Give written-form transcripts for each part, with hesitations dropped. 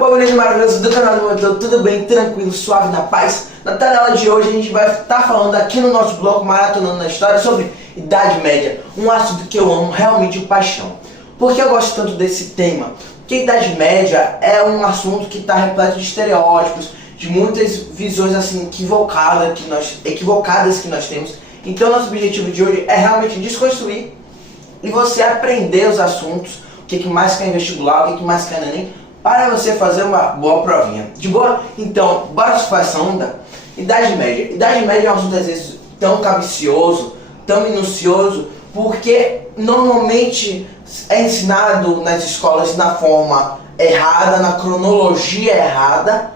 povo lindo e maravilhoso do canal do Monitor, tudo bem, tranquilo, suave, na paz? Na tela de hoje a gente vai estar falando aqui no nosso bloco Maratonando na História sobre Idade Média, um assunto que eu amo realmente de paixão. Por que eu gosto tanto desse tema? Porque Idade Média é um assunto que está repleto de estereótipos, de muitas visões assim equivocadas que nós temos. Então nosso objetivo de hoje é realmente desconstruir e você aprender os assuntos, o que mais cai em vestibular, o que mais cai no Enem, para você fazer uma boa provinha. De boa? Então, bora surfar essa onda? Idade Média. Idade Média é um assunto às vezes tão cabicioso, tão minucioso, porque normalmente é ensinado nas escolas na forma errada, na cronologia errada,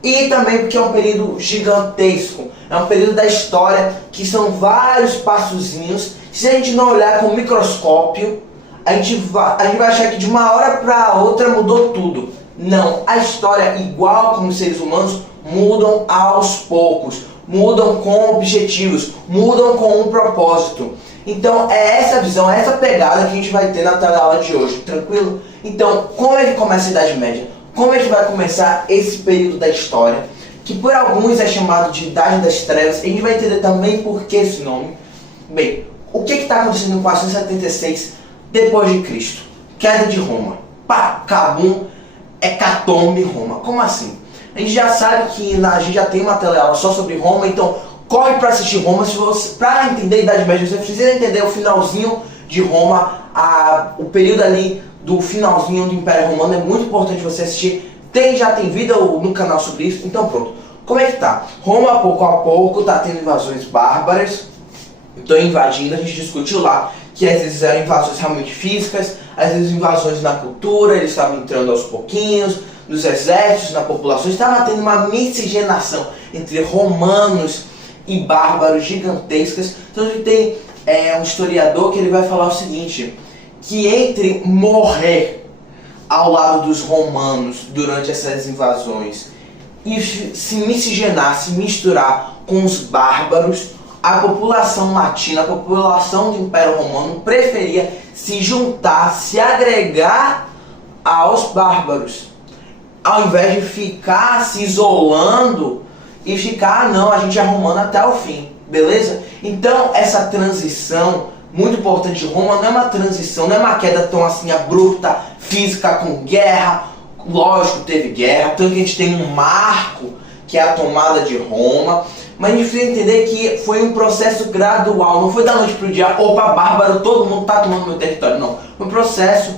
e também porque é um período gigantesco. É um período da história que são vários passozinhos. Se a gente não olhar com o microscópio, a gente vai achar que de uma hora para outra mudou tudo. Não, a história, igual como os seres humanos, mudam aos poucos, mudam com objetivos, mudam com um propósito. Então é essa visão, é essa pegada que a gente vai ter na aula de hoje, tranquilo? Então, como é que começa a Idade Média? Como é que vai começar esse período da história, que por alguns é chamado de Idade das Trevas? A gente vai entender também por que esse nome. Bem, o que está acontecendo em 476 depois de Cristo? Queda de Roma. Pá, cabum, hecatombe Roma. Como assim? A gente já sabe que a gente já tem uma teleaula só sobre Roma, então corre para assistir Roma. Para entender a Idade Média, você precisa entender o finalzinho de Roma, o período ali do finalzinho do Império Romano. É muito importante você assistir. Já tem vídeo no canal sobre isso. Então pronto. Como é que tá? Roma, pouco a pouco, tá tendo invasões bárbaras. Estão invadindo, a gente discutiu lá que às vezes eram invasões realmente físicas, às vezes invasões na cultura, eles estavam entrando aos pouquinhos, nos exércitos, na população, estava tendo uma miscigenação entre romanos e bárbaros gigantescas. Então a gente tem um historiador que ele vai falar o seguinte, que entre morrer ao lado dos romanos durante essas invasões e se miscigenar, se misturar com os bárbaros, a população latina, a população do Império Romano preferia se juntar, se agregar aos bárbaros, ao invés de ficar se isolando e ficar, não, a gente é romano até o fim, beleza? Então essa transição muito importante de Roma não é uma transição, não é uma queda tão assim abrupta, física, com guerra. Lógico, teve guerra, tanto que a gente tem um marco que é a tomada de Roma. Mas a gente precisa entender que foi um processo gradual, não foi da noite para o dia, opa, bárbaro, todo mundo está tomando meu território, não. Foi um processo,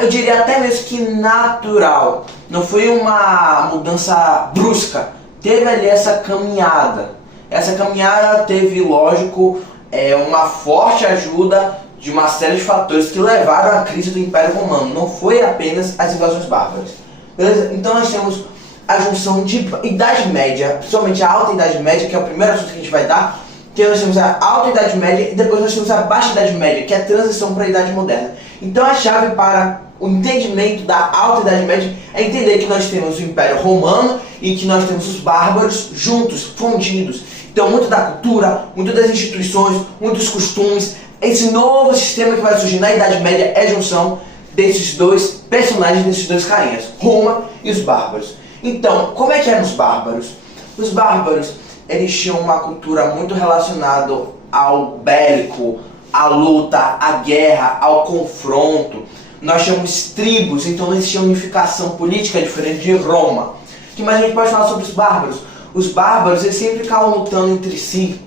eu diria até mesmo que natural, não foi uma mudança brusca, teve ali essa caminhada. Essa caminhada teve, lógico, uma forte ajuda de uma série de fatores que levaram à crise do Império Romano, não foi apenas as invasões bárbaras. Beleza? Então nós temos a junção de Idade Média, principalmente a Alta Idade Média, que é o primeiro assunto que a gente vai dar, que nós temos a Alta Idade Média e depois nós temos a Baixa Idade Média, que é a transição para a Idade Moderna. Então a chave para o entendimento da Alta Idade Média é entender que nós temos o Império Romano e que nós temos os bárbaros juntos, fundidos. Então muito da cultura, muito das instituições, muitos costumes, esse novo sistema que vai surgir na Idade Média é a junção desses dois personagens, desses dois carinhas, Roma e os bárbaros. Então, como é que eram os bárbaros? Os bárbaros, eles tinham uma cultura muito relacionada ao bélico, à luta, à guerra, ao confronto. Nós chamamos tribos, então não existia unificação política diferente de Roma. O que mais a gente pode falar sobre os bárbaros? Os bárbaros, eles sempre ficavam lutando entre si,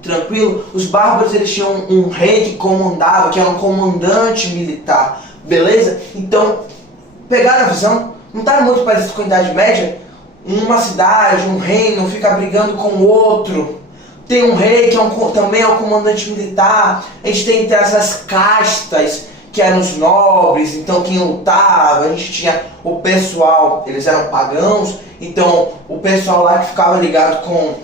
tranquilo? Os bárbaros, eles tinham um rei que comandava, que era um comandante militar, beleza? Então, pegaram a visão? Não está muito parecido com a Idade Média? Uma cidade, um reino fica brigando com o outro. Tem um rei que também é um comandante militar. A gente tem entre essas castas, que eram os nobres, então quem lutava. A gente tinha o pessoal, eles eram pagãos, então o pessoal lá que ficava ligado com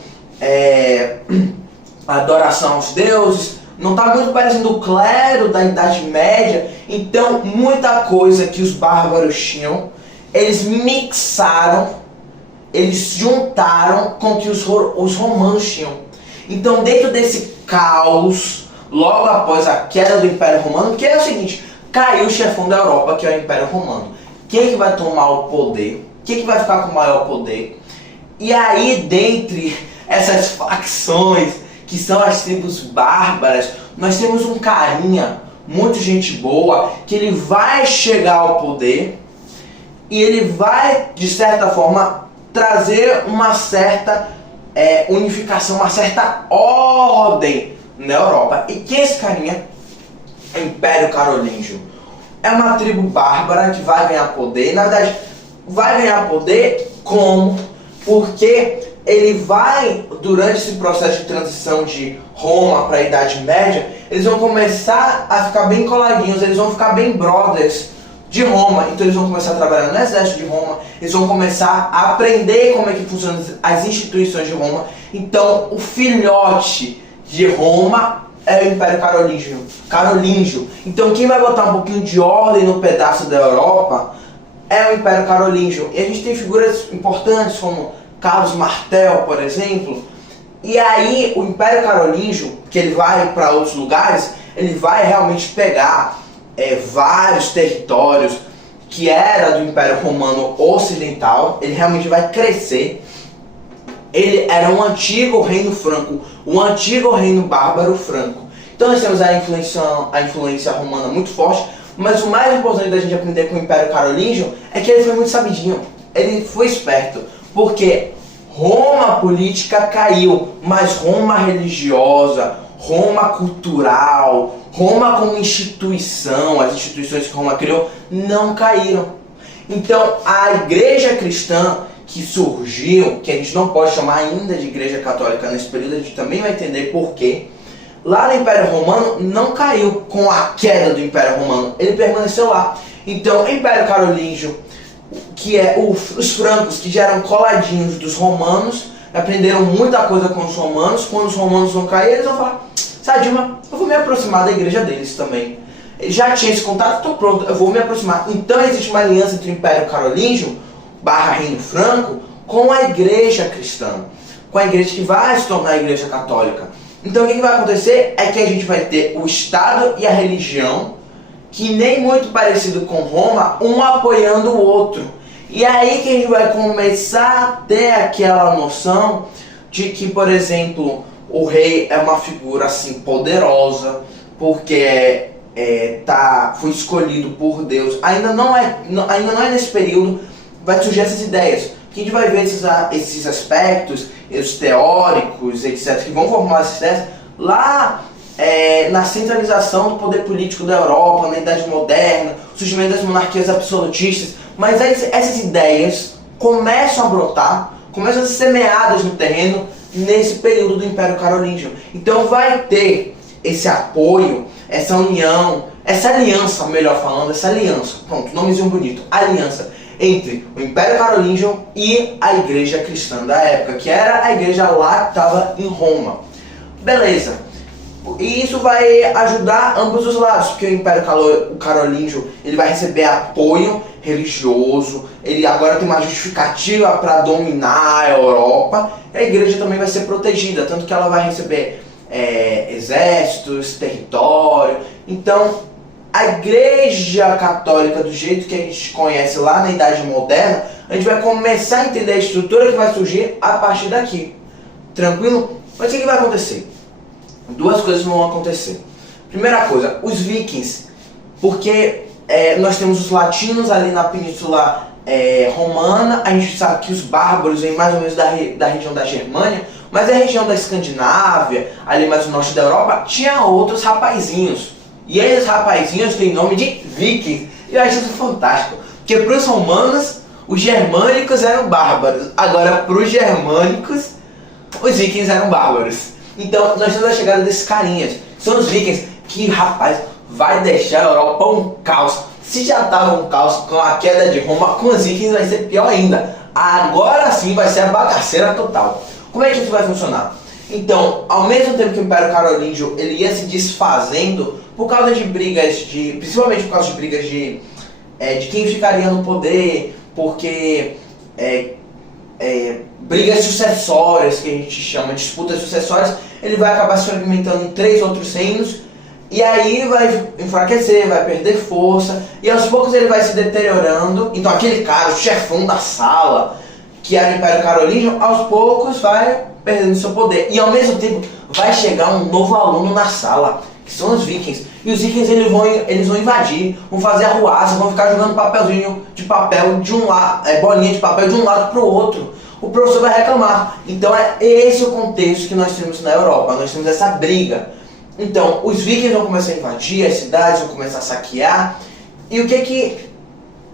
a adoração aos deuses. Não está muito parecendo o clero da Idade Média. Então muita coisa que os bárbaros tinham, eles mixaram, eles juntaram com o que os romanos tinham. Então dentro desse caos, logo após a queda do Império Romano, que é o seguinte, caiu o chefão da Europa, que é o Império Romano. quem que vai tomar o poder, quem que vai ficar com o maior poder. E aí, dentre essas facções, que são as tribos bárbaras, nós temos um carinha, muito gente boa, que ele vai chegar ao poder e ele vai, de certa forma, trazer uma certa unificação, uma certa ordem na Europa. E que esse carinha é o Império Carolíngio. É uma tribo bárbara que vai ganhar poder. Na verdade, vai ganhar poder como? Porque ele vai, durante esse processo de transição de Roma para a Idade Média, eles vão começar a ficar bem coladinhos, eles vão ficar bem brothers de Roma. Então eles vão começar a trabalhar no exército de Roma, eles vão começar a aprender como é que funcionam as instituições de Roma. Então o filhote de Roma é o Império Carolíngio. Então quem vai botar um pouquinho de ordem no pedaço da Europa é o Império Carolíngio. E a gente tem figuras importantes como Carlos Martel, por exemplo. E aí o Império Carolíngio, que ele vai para outros lugares, ele vai realmente pegar vários territórios que era do Império Romano Ocidental. Ele realmente vai crescer. Ele era um antigo reino franco, um antigo reino bárbaro franco. Então nós temos a influência romana muito forte, mas o mais importante da gente aprender com o Império Carolíngio é que ele foi muito sabidinho, ele foi esperto, porque Roma política caiu, mas Roma religiosa, Roma cultural, Roma como instituição, as instituições que Roma criou, não caíram. Então a igreja cristã que surgiu, que a gente não pode chamar ainda de igreja católica nesse período, a gente também vai entender por quê. Lá no Império Romano não caiu com a queda do Império Romano, ele permaneceu lá. Então o Império Carolíngio, que é os francos, que já eram coladinhos dos romanos, aprenderam muita coisa com os romanos. Quando os romanos vão cair, eles vão falar: sabe, Dilma, eu vou me aproximar da igreja deles também. Ele já tinha esse contato, estou pronto, eu vou me aproximar. Então existe uma aliança entre o Império Carolíngio / Reino Franco com a igreja cristã, com a igreja que vai se tornar a igreja católica. Então o que vai acontecer é que a gente vai ter o Estado e a religião, que nem muito parecido com Roma, um apoiando o outro. E aí que a gente vai começar a ter aquela noção de que, por exemplo, o rei é uma figura assim poderosa, porque foi escolhido por Deus. Ainda não é nesse período vai surgir essas ideias. Que a gente vai ver esses aspectos, os teóricos, etc., que vão formar essas ideias lá na centralização do poder político da Europa, na Idade Moderna, o surgimento das monarquias absolutistas. Mas essas ideias começam a brotar, começam a ser semeadas no terreno nesse período do Império Carolíngio. Então vai ter esse apoio, essa união, essa aliança, melhor falando, essa aliança, pronto, nomezinho bonito, aliança entre o Império Carolíngio e a igreja cristã da época, que era a igreja lá que estava em Roma. Beleza. E isso vai ajudar ambos os lados, porque o Império Carolíngio ele vai receber apoio religioso, ele agora tem uma justificativa para dominar a Europa, e a igreja também vai ser protegida, tanto que ela vai receber exércitos, território. Então a igreja católica, do jeito que a gente conhece lá na Idade Moderna, a gente vai começar a entender a estrutura que vai surgir a partir daqui. Tranquilo? Mas o que vai acontecer? Duas coisas vão acontecer. Primeira coisa, os vikings, porque nós temos os latinos ali na Península Romana, a gente sabe que os bárbaros vêm mais ou menos da região da Germânia, mas a região da Escandinávia, ali mais no norte da Europa, tinha outros rapazinhos. E esses rapazinhos têm nome de vikings. E eu acho isso fantástico, porque para os romanos, os germânicos eram bárbaros. Agora, para os germânicos, os vikings eram bárbaros. Então, nós temos a chegada desses carinhas, são os vikings, que, rapaz, vai deixar a Europa um caos. Se já estava um caos com a queda de Roma, com os vikings vai ser pior ainda. Agora sim vai ser a bagaceira total. Como é que isso vai funcionar? Então, ao mesmo tempo que o Império Carolíngio ele ia se desfazendo por causa de brigas, principalmente por causa de brigas de quem ficaria no poder, porque brigas sucessórias, que a gente chama de disputas sucessórias, ele vai acabar se fragmentando em 3 outros reinos, E aí vai enfraquecer, vai perder força, e aos poucos ele vai se deteriorando. Então aquele cara, o chefão da sala, que era o Império Carolíngio, aos poucos vai perdendo seu poder. E ao mesmo tempo vai chegar um novo aluno na sala, que são os vikings. E os vikings eles vão invadir, vão fazer arruaça, vão ficar jogando papelzinho de papel de um lado, bolinha de papel de um lado para o outro. O professor vai reclamar. Então é esse o contexto que nós temos na Europa, nós temos essa briga. Então os vikings vão começar a invadir as cidades, vão começar a saquear. E o que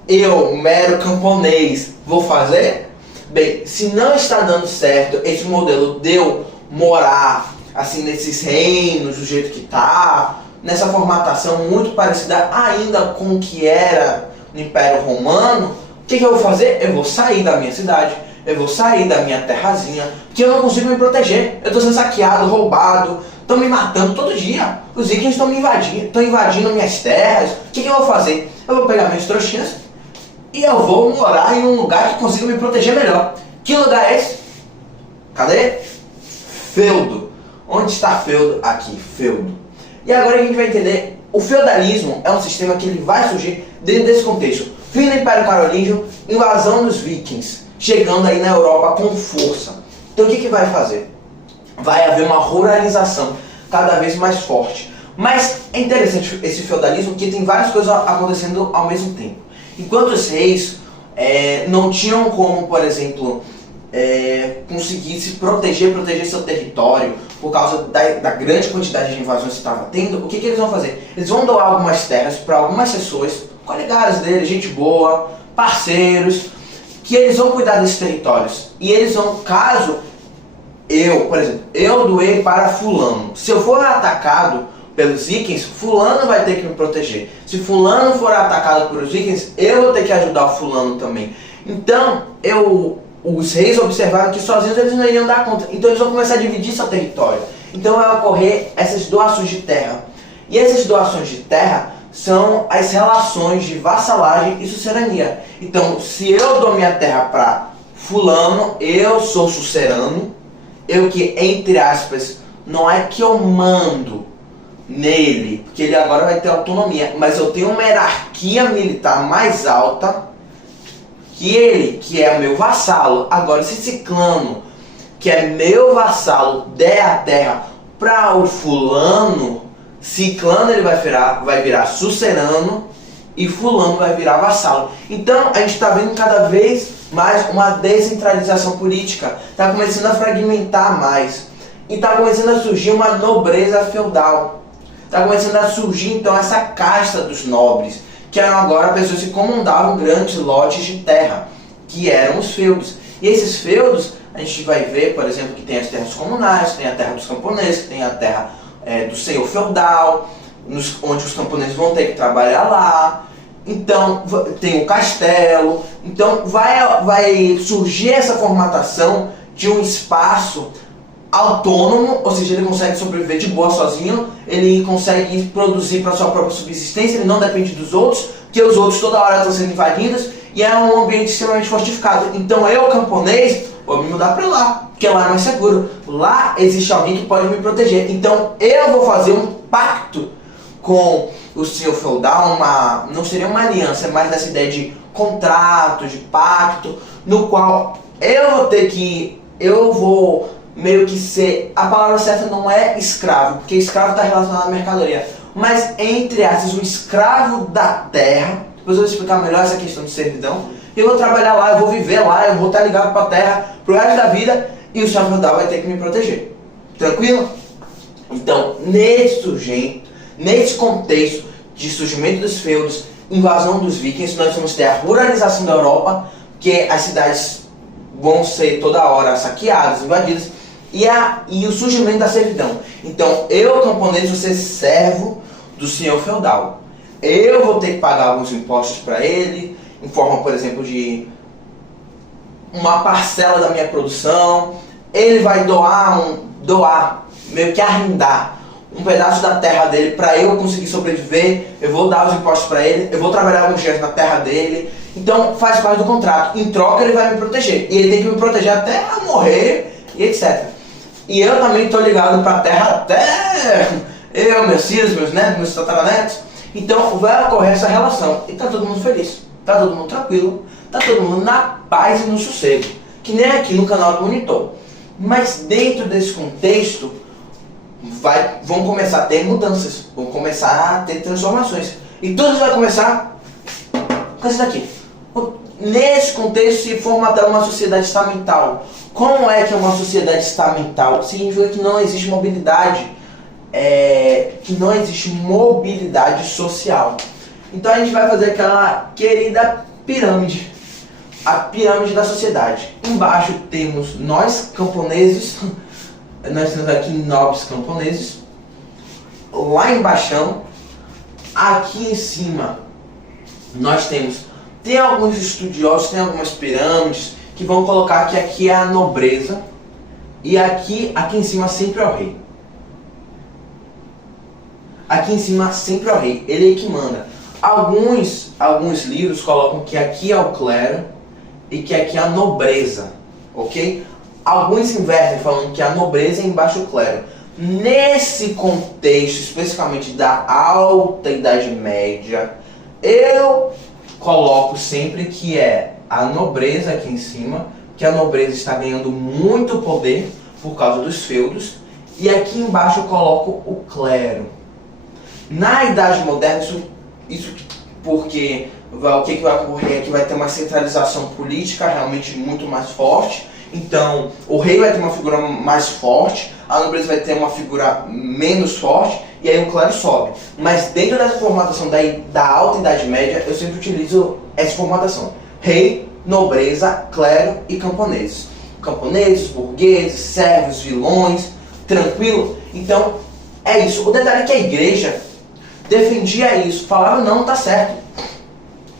eu, mero camponês, vou fazer? Bem, se não está dando certo esse modelo de eu morar assim nesses reinos do jeito que está, nessa formatação muito parecida ainda com o que era no Império Romano, o que eu vou fazer? Eu vou sair da minha cidade, eu vou sair da minha terrazinha, porque eu não consigo me proteger. Eu estou sendo saqueado, roubado, estão me matando todo dia. Os vikings estão me invadindo, estão invadindo minhas terras. O que eu vou fazer? Eu vou pegar minhas trouxinhas e eu vou morar em um lugar que consiga me proteger melhor. Que lugar é esse? Cadê? Feudo. Onde está feudo? Aqui, feudo. E agora a gente vai entender, o feudalismo é um sistema que ele vai surgir dentro desse contexto. Fim do Império Carolíngio, invasão dos vikings, chegando aí na Europa com força. Então o que vai fazer? Vai haver uma ruralização cada vez mais forte. Mas é interessante esse feudalismo que tem várias coisas acontecendo ao mesmo tempo. Enquanto os reis não tinham como, por exemplo, conseguir se proteger seu território por causa da grande quantidade de invasões que estava tendo, o que eles vão fazer? Eles vão doar algumas terras para algumas pessoas, colegas deles, gente boa, parceiros, que eles vão cuidar desses territórios. E eles vão, caso por exemplo, eu doei para fulano, se eu for atacado pelos vikings, fulano vai ter que me proteger. Se fulano for atacado pelos vikings, eu vou ter que ajudar o fulano também. Então, os reis observaram que sozinhos eles não iriam dar conta. Então eles vão começar a dividir seu território. Então vai ocorrer essas doações de terra. E essas doações de terra são as relações de vassalagem e sucerania. Então, se eu dou minha terra para fulano, eu sou sucerano. Eu que, entre aspas, não é que eu mando nele, porque ele agora vai ter autonomia, mas eu tenho uma hierarquia militar mais alta que ele, que é meu vassalo. Agora, se ciclano, que é meu vassalo, der a terra para o fulano, ciclano ele vai virar sucerano e fulano vai virar vassalo. Então, a gente está vendo cada vez mais uma descentralização política. Está começando a fragmentar mais. E está começando a surgir uma nobreza feudal. Está começando a surgir, então, essa casta dos nobres, que eram agora pessoas que comandavam grandes lotes de terra, que eram os feudos. E esses feudos, a gente vai ver, por exemplo, que tem as terras comunais, tem a terra dos camponeses, tem a terra do senhor feudal, onde os camponeses vão ter que trabalhar lá. Então, tem o castelo. Então, vai surgir essa formatação de um espaço autônomo, ou seja, ele consegue sobreviver de boa sozinho, ele consegue produzir para sua própria subsistência, ele não depende dos outros, porque os outros toda hora estão sendo invadidos, e é um ambiente extremamente fortificado. Então eu, camponês, vou me mudar para lá, porque lá é mais seguro. Lá existe alguém que pode me proteger. Então eu vou fazer um pacto com o senhor feudal, não seria uma aliança, é mais dessa ideia de contrato, de pacto, no qual eu vou meio que ser, a palavra certa não é escravo, porque escravo está relacionado à mercadoria, mas entre aspas, um escravo da terra. Depois eu vou explicar melhor essa questão de servidão. Eu vou trabalhar lá, eu vou viver lá, eu vou estar ligado para a terra pro resto da vida, e o senhor feudal vai ter que me proteger. Tranquilo? Então, nesse contexto de surgimento dos feudos, invasão dos vikings, nós vamos ter a ruralização da Europa, que as cidades vão ser toda hora saqueadas, invadidas, e o surgimento da servidão. Então, eu, camponês, vou ser servo do senhor feudal. Eu vou ter que pagar alguns impostos para ele, em forma, por exemplo, de uma parcela da minha produção. Ele vai doar, meio que arrendar um pedaço da terra dele para eu conseguir sobreviver. Eu vou dar os impostos para ele, eu vou trabalhar alguns dias na terra dele. Então faz parte do contrato. Em troca ele vai me proteger, e ele tem que me proteger até eu morrer e etc. E eu também estou ligado para a terra até eu, meus filhos, meus netos, meus tataranetos. Então vai ocorrer essa relação e tá todo mundo feliz, tá todo mundo tranquilo, tá todo mundo na paz e no sossego, que nem aqui no canal do Monitor. Mas dentro desse contexto vão começar a ter mudanças, vão começar a ter transformações e tudo vai começar com isso daqui. Nesse contexto se formatar uma sociedade estamental. Como é que é uma sociedade estamental? Significa que não existe mobilidade, social. Então a gente vai fazer aquela querida pirâmide, a pirâmide da sociedade. Embaixo temos nós, camponeses, nós temos aqui nobres camponeses, lá embaixo, aqui em cima, nós tem alguns estudiosos, tem algumas pirâmides, que vão colocar que aqui é a nobreza, e aqui em cima sempre é o rei. Aqui em cima sempre é o rei, ele é que manda. Alguns livros colocam que aqui é o clero e que aqui é a nobreza, ok? Alguns invertem falando que a nobreza é embaixo o clero. Nesse contexto, especificamente da Alta Idade Média, eu coloco sempre que é a nobreza aqui em cima, que a nobreza está ganhando muito poder por causa dos feudos, e aqui embaixo eu coloco o clero. Na Idade Moderna, isso porque o que vai ocorrer é que vai ter uma centralização política realmente muito mais forte. Então, o rei vai ter uma figura mais forte, a nobreza vai ter uma figura menos forte, e aí o clero sobe. Mas dentro dessa formatação da Alta Idade Média, eu sempre utilizo essa formatação: rei, nobreza, clero e camponeses. Camponeses, burgueses, servos, vilões, tranquilo? Então, é isso. O detalhe é que a igreja defendia isso, falava não, tá certo.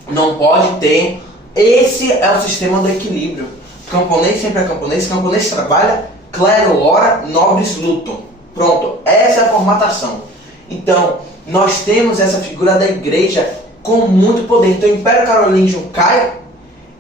Não pode ter. Esse é o sistema do equilíbrio. Camponês sempre é camponês, camponês trabalha, clero ora, nobres lutam. Pronto, essa é a formatação. Então, nós temos essa figura da igreja com muito poder. Então, o Império Carolíngio cai,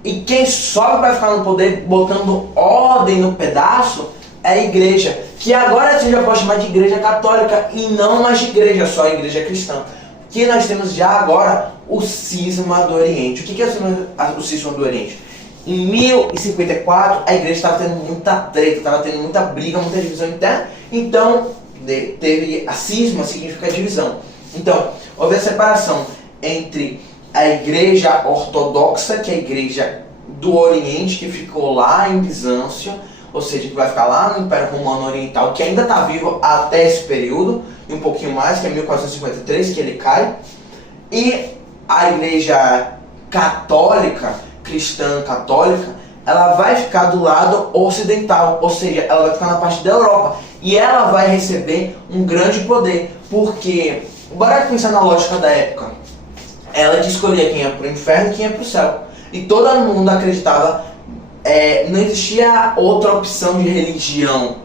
e quem sobe para ficar no poder, botando ordem no pedaço, é a igreja. Que agora você já pode chamar de igreja católica, e não mais de igreja só, a igreja cristã. Que nós temos já agora o cisma do Oriente. O que é o cisma do Oriente? Em 1054, a igreja estava tendo muita treta, estava tendo muita briga, muita divisão interna. Então, teve a cisma, significa divisão. Então, houve a separação entre a igreja ortodoxa, que é a igreja do Oriente, que ficou lá em Bizâncio, ou seja, que vai ficar lá no Império Romano Oriental, que ainda está vivo até esse período, e um pouquinho mais, que é 1453, que ele cai. E a igreja católica, cristã católica, ela vai ficar do lado ocidental, ou seja, ela vai ficar na parte da Europa, e ela vai receber um grande poder, porque, bora pensar na lógica da época, ela de escolher quem ia para o inferno e quem ia para o céu, e todo mundo acreditava, não existia outra opção de religião.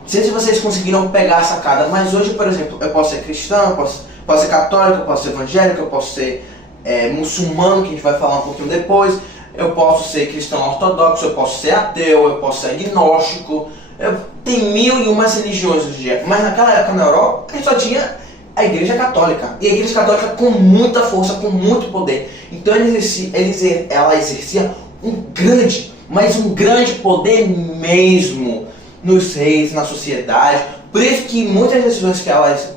Não sei se vocês conseguiram pegar a sacada, mas hoje, por exemplo, eu posso ser cristão, eu posso ser católico, eu posso ser evangélico, eu posso ser muçulmano, que a gente vai falar um pouquinho depois, eu posso ser cristão ortodoxo, eu posso ser ateu, eu posso ser agnóstico, tem 1001 religiões hoje em dia, mas naquela época na Europa, a gente só tinha a igreja católica, e a igreja católica com muita força, com muito poder. Então ela exercia um grande poder mesmo nos reis, na sociedade. Por isso que muitas decisões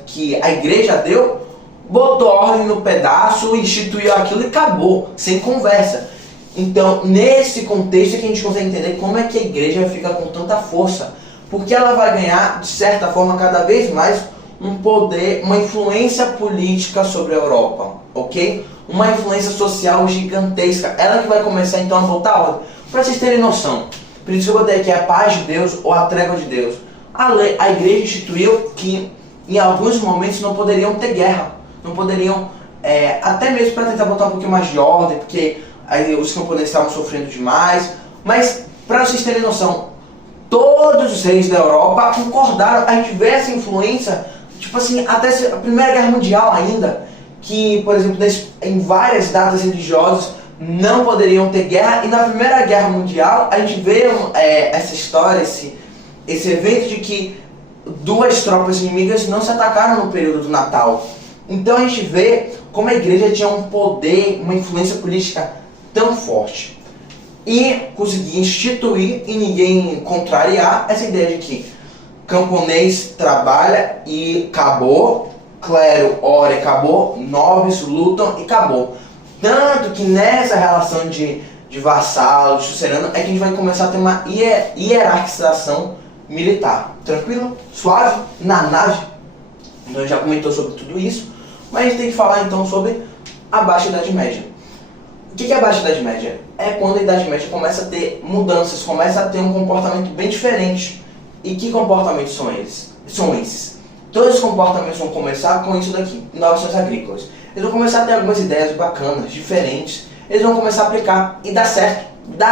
que a igreja deu, botou ordem no pedaço, instituiu aquilo e acabou, sem conversa. Então, nesse contexto é que a gente consegue entender como é que a igreja fica com tanta força, porque ela vai ganhar, de certa forma, cada vez mais um poder, uma influência política sobre a Europa, ok? Uma influência social gigantesca. Ela que vai começar então a voltar a ordem. Para vocês terem noção, por isso eu botei aqui a paz de Deus ou a trégua de Deus. A igreja instituiu que em alguns momentos não poderiam ter guerra, não poderiam, até mesmo para tentar botar um pouquinho mais de ordem, porque aí os camponeses estavam sofrendo demais. Mas para vocês terem noção, todos os reis da Europa concordaram. A gente vê essa influência, tipo assim, até a Primeira Guerra Mundial ainda, que, por exemplo, em várias datas religiosas não poderiam ter guerra, e na Primeira Guerra Mundial a gente vê essa história, esse evento de que duas tropas inimigas não se atacaram no período do Natal. Então a gente vê como a igreja tinha um poder, uma influência política tão forte. E conseguia instituir e ninguém contrariar essa ideia de que camponês trabalha e acabou, clero ora e acabou, nobres lutam e acabou. Tanto que nessa relação de vassalo, de sucerano, é que a gente vai começar a ter uma hierarquização militar. Tranquilo? Suave? Na nave? Então já comentou sobre tudo isso, mas a gente tem que falar então sobre a Baixa Idade Média. O que é a Baixa Idade Média? É quando a Idade Média começa a ter mudanças, começa a ter um comportamento bem diferente. E que comportamentos são esses? Todos os comportamentos vão começar com isso daqui, inovações agrícolas. Eles vão começar a ter algumas ideias bacanas, diferentes. Eles vão começar a aplicar e dá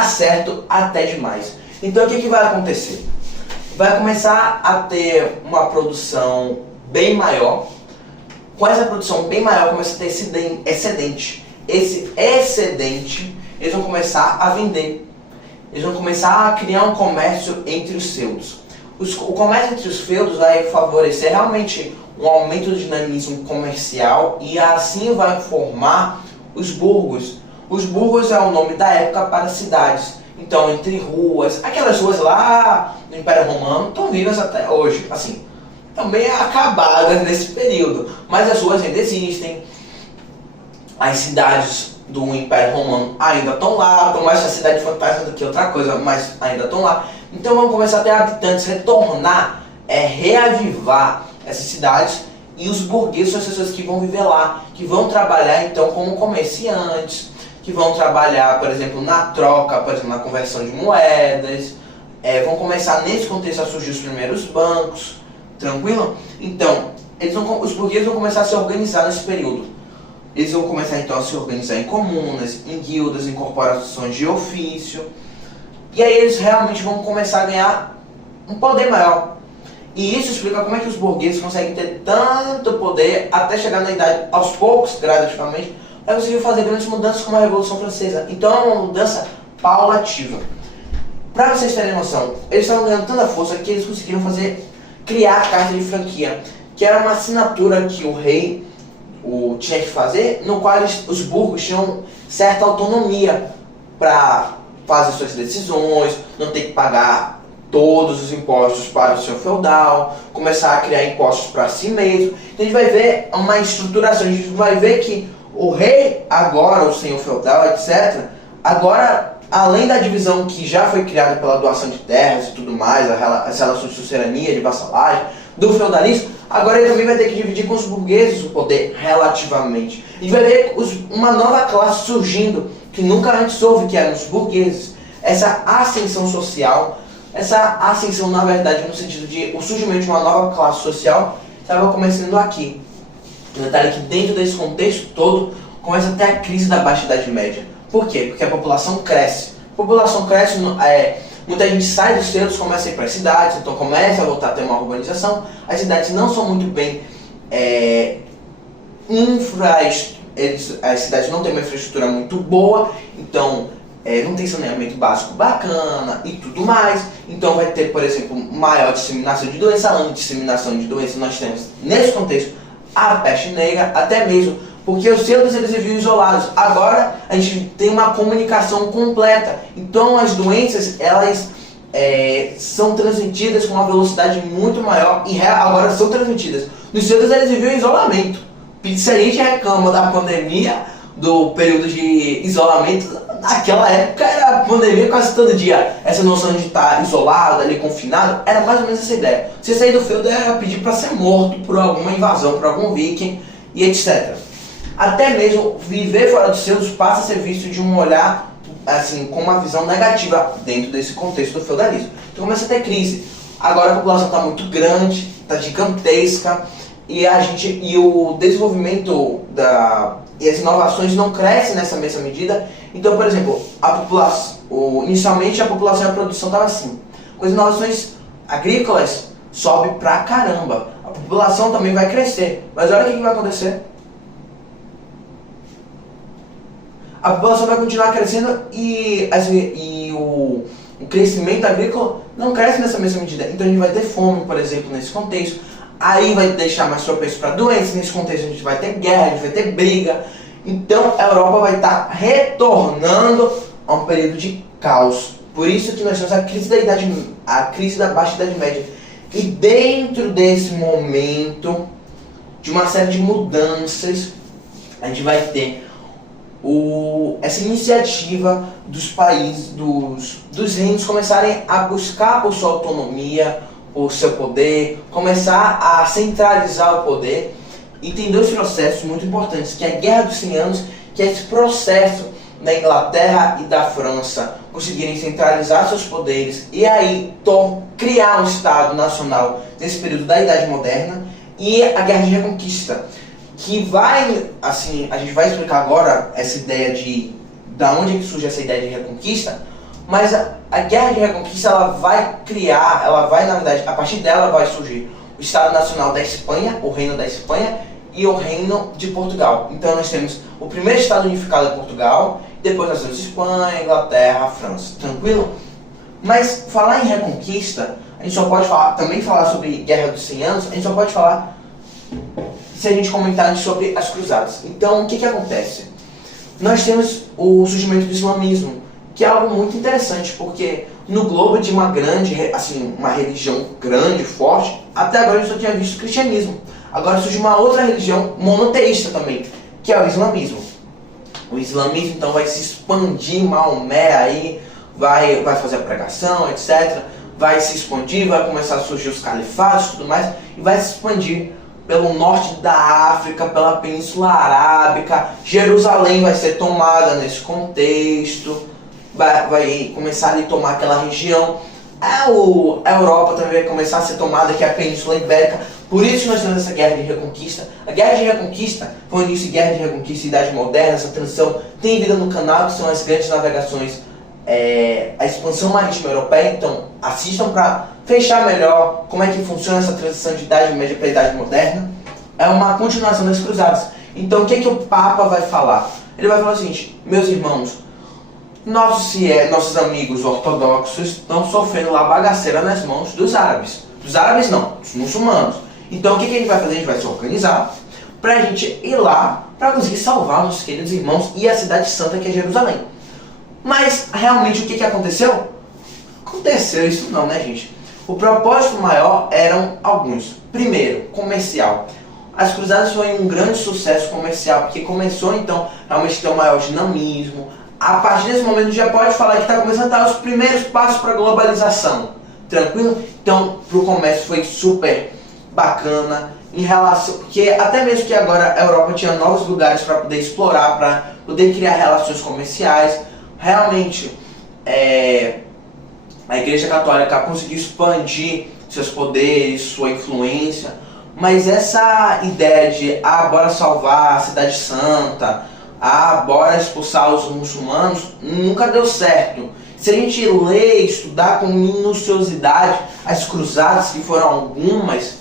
certo até demais. Então o que vai acontecer? Vai começar a ter uma produção bem maior. Com essa produção bem maior começa a ter excedente. Esse excedente eles vão começar a vender. Eles vão começar a criar um comércio entre os feudos. O comércio entre os feudos vai favorecer realmente um aumento do dinamismo comercial e assim vai formar os burgos. Os burgos é o nome da época para cidades. Então, entre ruas, aquelas ruas lá no Império Romano estão vivas até hoje. Assim, também acabadas nesse período, mas as ruas ainda existem. As cidades do Império Romano ainda estão lá, estão mais a cidade fantasma do que outra coisa, mas ainda estão lá. Então vamos começar a ter habitantes, retornar, reavivar essas cidades, e os burgueses são as pessoas que vão viver lá, que vão trabalhar então como comerciantes, que vão trabalhar, por exemplo, na troca, por exemplo, na conversão de moedas, vão começar nesse contexto a surgir os primeiros bancos, tranquilo? Então, os burgueses vão começar a se organizar nesse período. Eles vão começar então a se organizar em comunas, em guildas, em corporações de ofício. E aí eles realmente vão começar a ganhar um poder maior. E isso explica como é que os burgueses conseguem ter tanto poder até chegar na idade, aos poucos, gradativamente, para conseguir fazer grandes mudanças como a Revolução Francesa. Então é uma mudança paulativa. Para vocês terem noção, eles estavam ganhando tanta força que eles conseguiram criar a carta de franquia, que era uma assinatura que o rei tinha que fazer, no qual os burgos tinham certa autonomia para fazer suas decisões, não ter que pagar todos os impostos para o seu feudal, começar a criar impostos para si mesmo. Então a gente vai ver uma estruturação, a gente vai ver que o rei agora, o senhor feudal, etc., agora, além da divisão que já foi criada pela doação de terras e tudo mais, as relações de sucerania, de vassalagem, do feudalismo, agora ele também vai ter que dividir com os burgueses o poder relativamente. A gente vai ver uma nova classe surgindo, que nunca antes houve, que eram os burgueses. Essa ascensão social, essa ascensão na verdade no sentido de o surgimento de uma nova classe social, estava começando aqui. O detalhe é que dentro desse contexto todo, começa a ter a crise da Baixa Idade Média. Por quê? Porque a população cresce. A população cresce, muita gente sai dos centros, começa a ir para as cidades, então começa a voltar a ter uma urbanização. As cidades não são muito bem as cidades não têm uma infraestrutura muito boa, então não tem saneamento básico bacana e tudo mais. Então vai ter, por exemplo, maior disseminação de doença. Além de disseminação de doença, nós temos nesse contexto a peste negra, até mesmo porque os feudos eles viviam isolados. Agora a gente tem uma comunicação completa, então as doenças elas são transmitidas com uma velocidade muito maior e agora são transmitidas. Nos feudos eles viviam em isolamento. Se a gente reclama da pandemia, do período de isolamento, naquela época era pandemia quase todo dia. Essa noção de estar isolado, ali confinado, era mais ou menos essa ideia. Você sair do feudo era pedir para ser morto por alguma invasão, por algum viking e etc. Até mesmo viver fora dos feudos passa a ser visto de um olhar, assim, com uma visão negativa dentro desse contexto do feudalismo. Então começa a ter crise. Agora a população está muito grande, está gigantesca, e o desenvolvimento e as inovações não crescem nessa mesma medida. Então, por exemplo, inicialmente a população e a produção estavam assim. Com as inovações agrícolas, sobe pra caramba. A população também vai crescer. Mas olha o que vai acontecer. A população vai continuar crescendo e o crescimento agrícola não cresce nessa mesma medida. Então a gente vai ter fome, por exemplo, nesse contexto. Aí vai deixar mais propenso para doenças. Nesse contexto a gente vai ter guerra, a gente vai ter briga. Então a Europa vai estar retornando a um período de caos. Por isso que nós temos a crise da Baixa Idade Média. E dentro desse momento de uma série de mudanças, a gente vai ter essa iniciativa dos países, dos reinos começarem a buscar por sua autonomia, por seu poder, começar a centralizar o poder. E tem dois processos muito importantes, que é a Guerra dos 100 Anos, que é esse processo da Inglaterra e da França conseguirem centralizar seus poderes e aí criar um Estado nacional nesse período da Idade Moderna, e a Guerra de Reconquista, que vai, assim, a gente vai explicar agora essa ideia da onde é que surge essa ideia de reconquista, mas a Guerra de Reconquista ela vai, na verdade, a partir dela vai surgir o Estado Nacional da Espanha, o Reino da Espanha e o Reino de Portugal. Então nós temos o primeiro Estado unificado é Portugal, depois nós temos Espanha, Inglaterra, França, tranquilo? Mas falar em reconquista, a gente só pode também falar sobre Guerra dos 100 Anos, a gente só pode falar se a gente comentar sobre as cruzadas. Então o que acontece? Nós temos o surgimento do islamismo, que é algo muito interessante, porque no globo de uma religião grande, forte, até agora a gente só tinha visto o cristianismo. Agora surge uma outra religião monoteísta também, que é o islamismo. O islamismo então vai se expandir, Maomé aí vai fazer a pregação, etc. Vai se expandir, vai começar a surgir os califados e tudo mais, e vai se expandir pelo norte da África, pela Península Arábica. Jerusalém vai ser tomada nesse contexto, vai começar a tomar aquela região. A Europa também vai começar a ser tomada, que é a Península Ibérica. Por isso que nós temos essa Guerra de Reconquista. A Guerra de Reconquista foi o início de Guerra de Reconquista e Idade Moderna, essa transição. Tem vida no canal, que são as grandes navegações, a expansão marítima europeia. Então assistam para fechar melhor como é que funciona essa transição de Idade Média para a Idade Moderna. É uma continuação das cruzadas. Então o que o Papa vai falar? Ele vai falar o seguinte: meus irmãos, nossos amigos ortodoxos estão sofrendo lá bagaceira nas mãos dos árabes. Dos árabes não, dos muçulmanos. Então o que a gente vai fazer? A gente vai se organizar para a gente ir lá para conseguir salvar nossos queridos irmãos e a cidade santa, que é Jerusalém. Mas realmente o que aconteceu? Aconteceu isso não, né, gente? O propósito maior eram alguns. Primeiro, comercial. As cruzadas foram um grande sucesso comercial, porque começou então realmente ter um maior dinamismo. A partir desse momento já pode falar que está começando a dar os primeiros passos para a globalização. Tranquilo? Então, para o comércio foi super bacana, em relação, porque até mesmo que agora a Europa tinha novos lugares para poder explorar, para poder criar relações comerciais. Realmente, a Igreja Católica conseguiu expandir seus poderes, sua influência, mas essa ideia de bora salvar a Cidade Santa, bora expulsar os muçulmanos, nunca deu certo. Se a gente ler e estudar com minuciosidade as cruzadas, que foram algumas,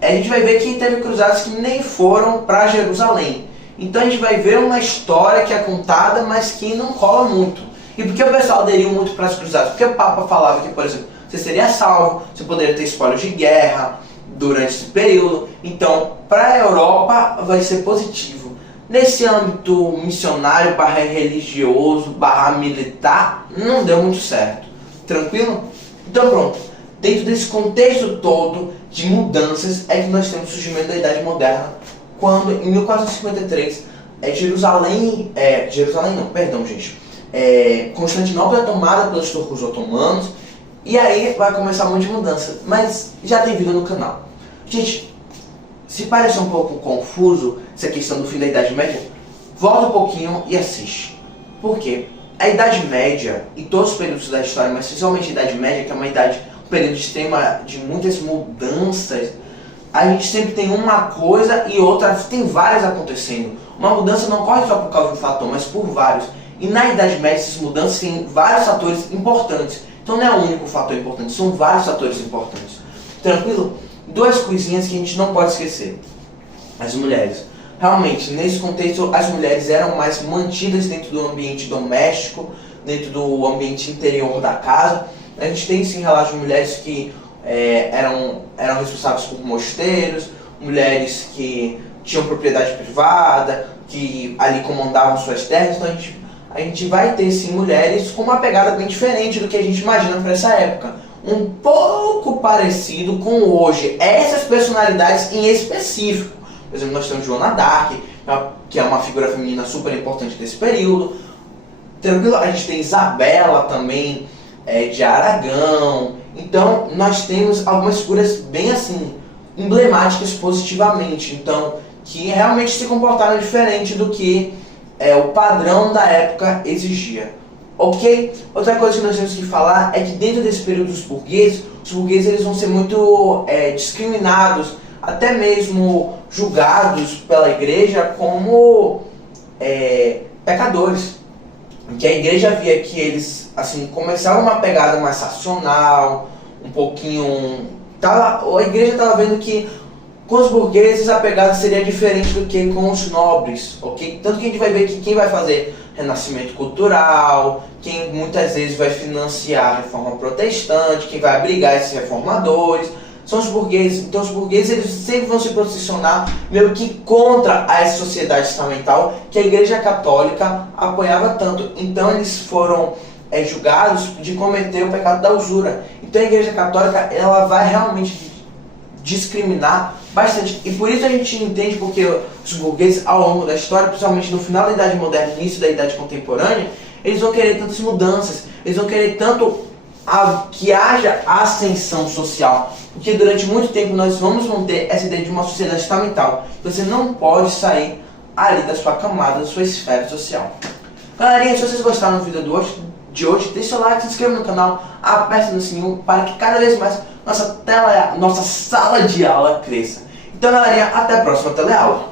a gente vai ver que teve cruzadas que nem foram para Jerusalém. Então a gente vai ver uma história que é contada, mas que não cola muito. E por que o pessoal aderiu muito para as cruzadas? Porque o Papa falava que, por exemplo, você seria salvo, você poderia ter espólio de guerra durante esse período. Então, para a Europa vai ser positivo. Nesse âmbito missionário, religioso, militar, não deu muito certo. Tranquilo? Então pronto. Dentro desse contexto todo de mudanças é que nós temos o surgimento da Idade Moderna, quando em 1453 Constantinopla é tomada pelos turcos otomanos, e aí vai começar um monte de mudança, mas já tem vida no canal. Gente, se parecer um pouco confuso essa questão do fim da Idade Média, volta um pouquinho e assiste. Por quê? A Idade Média e todos os períodos da história, mas principalmente a Idade Média, que é um período de muitas mudanças, a gente sempre tem uma coisa e outra, tem várias acontecendo. Uma mudança não ocorre só por causa de um fator, mas por vários. E na Idade Média essas mudanças têm vários fatores importantes. Então não é o único fator importante, são vários fatores importantes. Tranquilo? Duas coisinhas que a gente não pode esquecer. As mulheres. Realmente, nesse contexto, as mulheres eram mais mantidas dentro do ambiente doméstico, dentro do ambiente interior da casa. A gente tem sim relatos de mulheres que eram responsáveis por mosteiros, mulheres que tinham propriedade privada, que ali comandavam suas terras. Então a gente vai ter sim mulheres com uma pegada bem diferente do que a gente imagina para essa época. Um pouco parecido com hoje. Essas personalidades em específico. Por exemplo, nós temos Joana d'Arc, que é uma figura feminina super importante desse período. Tranquilo? A gente tem Isabela também, de Aragão. Então, nós temos algumas figuras bem assim, emblemáticas positivamente. Então, que realmente se comportaram diferente do que o padrão da época exigia. Ok? Outra coisa que nós temos que falar é que dentro desse período dos burgueses, os burgueses eles vão ser muito discriminados, até mesmo julgados pela igreja como pecadores. Que a igreja via que eles assim começaram uma pegada mais racional, um pouquinho... a igreja estava vendo que com os burgueses a pegada seria diferente do que com os nobres, ok? Tanto que a gente vai ver que quem vai fazer renascimento cultural, quem muitas vezes vai financiar a reforma protestante, quem vai abrigar esses reformadores, são os burgueses. Então os burgueses eles sempre vão se posicionar meio que contra essa sociedade estamental que a Igreja Católica apoiava tanto. Então eles foram julgados de cometer o pecado da usura. Então a Igreja Católica ela vai realmente discriminar bastante. E por isso a gente entende porque os burgueses ao longo da história, principalmente no final da Idade Moderna e início da Idade Contemporânea, eles vão querer tantas mudanças, eles vão querer tanto que haja ascensão social. Porque durante muito tempo nós vamos manter essa ideia de uma sociedade estamental. Você não pode sair ali da sua camada, da sua esfera social. Galerinha, se vocês gostaram do vídeo de hoje, deixa o like, se inscreva no canal, aperte no sininho para que cada vez mais nossa sala de aula cresça. Então galerinha, até a próxima teleaula.